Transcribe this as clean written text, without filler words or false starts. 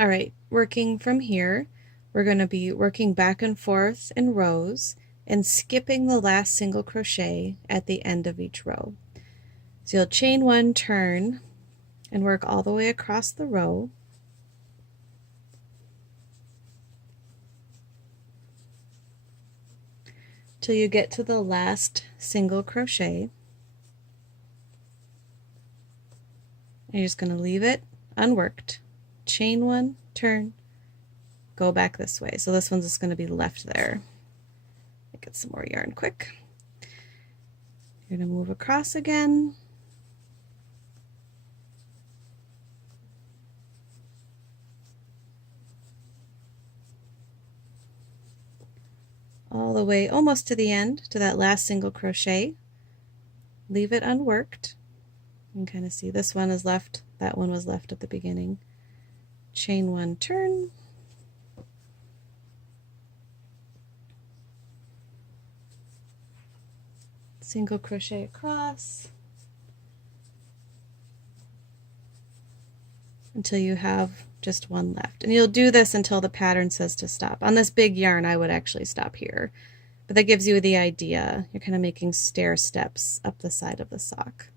All right, working from here, we're going to be working back and forth in rows and skipping the last single crochet at the end of each row. So you'll chain one, turn, and work all the way across the row. Till you get to the last single crochet. And you're just going to leave it unworked. Chain one, turn, go back this way. So this one's just going to be left there. Get some more yarn quick. You're going to move across again. All the way almost to the end, to that last single crochet. Leave it unworked. You can kind of see this one is left, that one was left at the beginning. Chain one, turn. Single crochet across until you have just one left. And you'll do this until the pattern says to stop. On this big yarn, I would actually stop here, but that gives you the idea. You're kind of making stair steps up the side of the sock.